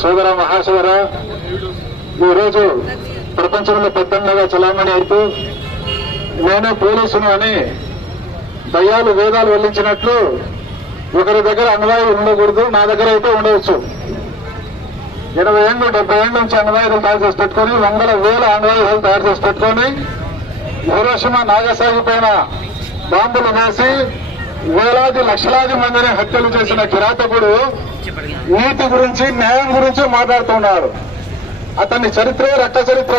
సోదర మహాసోదర, ఈరోజు ప్రపంచంలో పెద్దగా చలామణి అవుతూ నేనే పోలీసును అని దయ్యాలు వేదాలు వల్లించినట్లు ఒకరి దగ్గర అణ్వాయులు ఉండకూడదు, నా దగ్గర అయితే ఉండవచ్చు. 80 ఏళ్ళు 70 ఏళ్ళ నుంచి అణ్వాయులు తయారు చేసి పెట్టుకొని, వందల వేల అణ్వాయులు తయారు చేసి పెట్టుకొని హిరోషిమా నాగసాగి పైన బాంబులు వేసి వేలాది లక్షలాది మందిని హత్యలు చేసిన కిరాతకుడు నీతి గురించి న్యాయం గురించి మాట్లాడుతున్నాడు. అతని చరిత్రే రక్త చరిత్ర.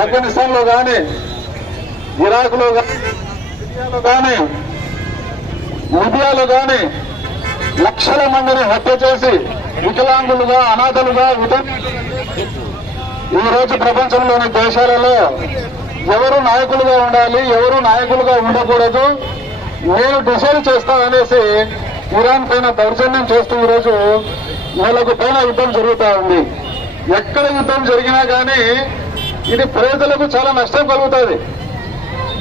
ఆఫ్ఘనిస్తాన్ లో గాని, ఇరాక్ లో గాని, సిరియాలో గాని, లిబియాలో గాని లక్షల మందిని హత్య చేసి వికలాంగులుగా, అనాథలుగా ఈ రోజు ప్రపంచంలోని దేశాలలో ఎవరు నాయకులుగా ఉండాలి, ఎవరు నాయకులుగా ఉండకూడదు, నేను డిసైడ్ చేస్తాననేసి ఇరాన్ పైన దౌర్జన్యం చేస్తూ ఈరోజు నెలకు పైన యుద్ధం జరుగుతూ ఉంది. ఎక్కడ యుద్ధం జరిగినా కానీ ఇది ప్రజలకు చాలా నష్టం కలుగుతుంది.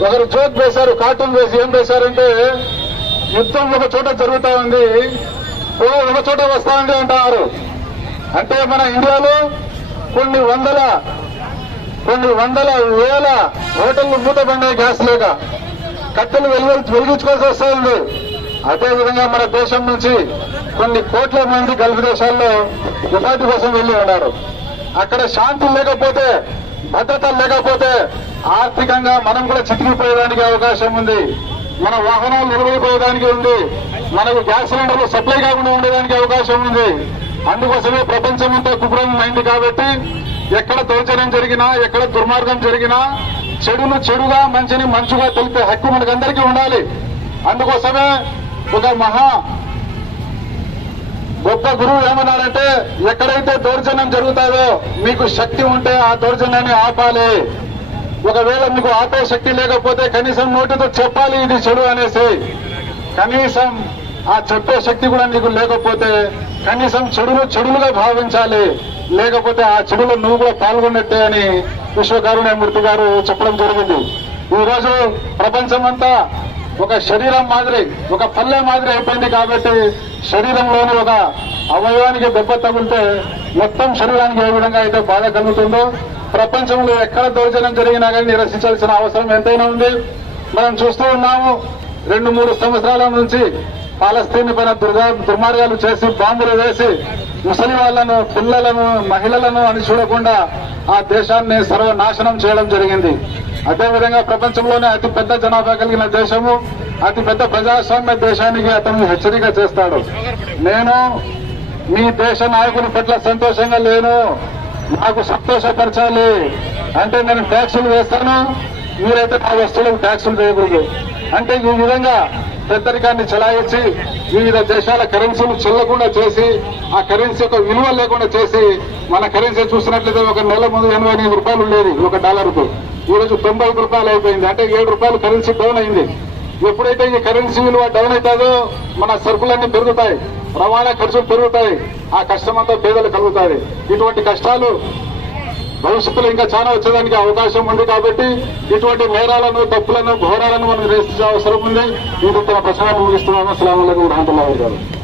ఒకరు జోక్ వేశారు, కార్టూన్ వేసి ఏం వేశారంటే, యుద్ధం ఒక చోట జరుగుతూ ఉంది, ఒక చోట వస్తా ఉంది అంటారు. అంటే మన ఇండియాలో కొన్ని వందల వేల హోటళ్లు మూతపడినాయి గ్యాస్ లేక, కట్టెలు వెలిగించుకోవాల్సి వస్తూ ఉంది. అదేవిధంగా మన దేశం నుంచి కొన్ని కోట్ల మంది గల్ఫ్ దేశాల్లో ఉపాధి కోసం వెళ్లి ఉన్నారు. అక్కడ శాంతి లేకపోతే, భద్రత లేకపోతే ఆర్థికంగా మనం కూడా చితికిపోయేదానికి అవకాశం ఉంది. మన వాహనాలు నిలబడిపోయేదానికి ఉంది. మనకు గ్యాస్ సిలిండర్లు సప్లై కాకుండా ఉండేదానికి అవకాశం ఉంది. అందుకోసమే ప్రపంచం అంతా కుగ్రం అయింది. కాబట్టి ఎక్కడ దౌర్జన్యం జరిగినా, ఎక్కడ దుర్మార్గం జరిగినా చెడును చెడుగా, మంచిని మంచుగా తెలిపే హక్కు మనకందరికీ ఉండాలి. అందుకోసమే ఒక గొప్ప గురువు ఏమన్నారంటే, ఎక్కడైతే దౌర్జన్యం జరుగుతాదో మీకు శక్తి ఉంటే ఆ దౌర్జన్యాన్ని ఆపాలి. ఒకవేళ మీకు ఆపే శక్తి లేకపోతే కనీసం నోటితో చెప్పాలి ఇది చెడు అనేసి. కనీసం ఆ చెప్పే శక్తి కూడా నీకు లేకపోతే కనీసం చెడును చెడులుగా భావించాలి. లేకపోతే ఆ చెడులో నువ్వు కూడా పాల్గొన్నట్టే అని విశ్వకారుణ్యమూర్తి గారు చెప్పడం జరిగింది. ఈ రోజు ప్రపంచం అంతా ఒక శరీరం మాదిరి, ఒక పల్లె మాదిరి అయిపోయింది. కాబట్టి శరీరంలోని ఒక అవయవానికి దెబ్బ తగిలితే మొత్తం శరీరానికి ఏ విధంగా అయితే బాధ కలుగుతుందో, ప్రపంచంలో ఎక్కడ దౌర్జన్యం జరిగినా కానీ నిరసించాల్సిన అవసరం ఎంతైనా ఉంది. మనం చూస్తూ ఉన్నాము, 2-3 సంవత్సరాల నుంచి పాలస్తీన్ పైన దుర్మార్గాలు చేసి, బాంబులు వేసి ముసలి వాళ్లను, పిల్లలను, మహిళలను అని చూడకుండా ఆ దేశాన్ని సర్వనాశనం చేయడం జరిగింది. అదేవిధంగా ప్రపంచంలోనే అతి పెద్ద జనాభా కలిగిన దేశము, అతి పెద్ద ప్రజాస్వామ్య దేశానికి అతను హెచ్చరిక చేస్తాడు. నేను మీ దేశ నాయకుల పట్ల సంతోషంగా లేను, నాకు సంతోషపరచాలి అంటే నేను ట్యాక్సులు వేస్తాను, మీరైతే నా వస్తువులకు ట్యాక్సులు వేయకూడదు అంటే ఈ విధంగా పెద్దరికాన్ని చెలాయించి వివిధ దేశాల కరెన్సీలు చెల్లకుండా చేసి, ఆ కరెన్సీ యొక్క విలువ లేకుండా చేసి, మన కరెన్సీ చూసినట్లయితే ఒక నెల ముందు 88 రూపాయలు ఉండేది ఒక డాలర్కు, ఈరోజు 95 రూపాయలు అయిపోయింది. అంటే 7 రూపాయలు కరెన్సీ డౌన్ అయింది. ఎప్పుడైతే ఈ కరెన్సీ విలువ డౌన్ అవుతుందో మన సరుకులన్నీ పెరుగుతాయి, రవాణా ఖర్చులు పెరుగుతాయి, ఆ కష్టమంతా పేదలు కలుగుతాయి. ఇటువంటి కష్టాలు భవిష్యత్తులో ఇంకా చాలా వచ్చేదానికి అవకాశం ఉంది. కాబట్టి ఇటువంటి నేరాలను, తప్పులను, ఘోరాలను మనం నిరసించే అవసరం ఉంది. ఈ తన ప్రశ్న ముగిస్తున్నాను. అస్సలాము అలైకుం వరహ్మతుల్లాహి వబరకాతుహు.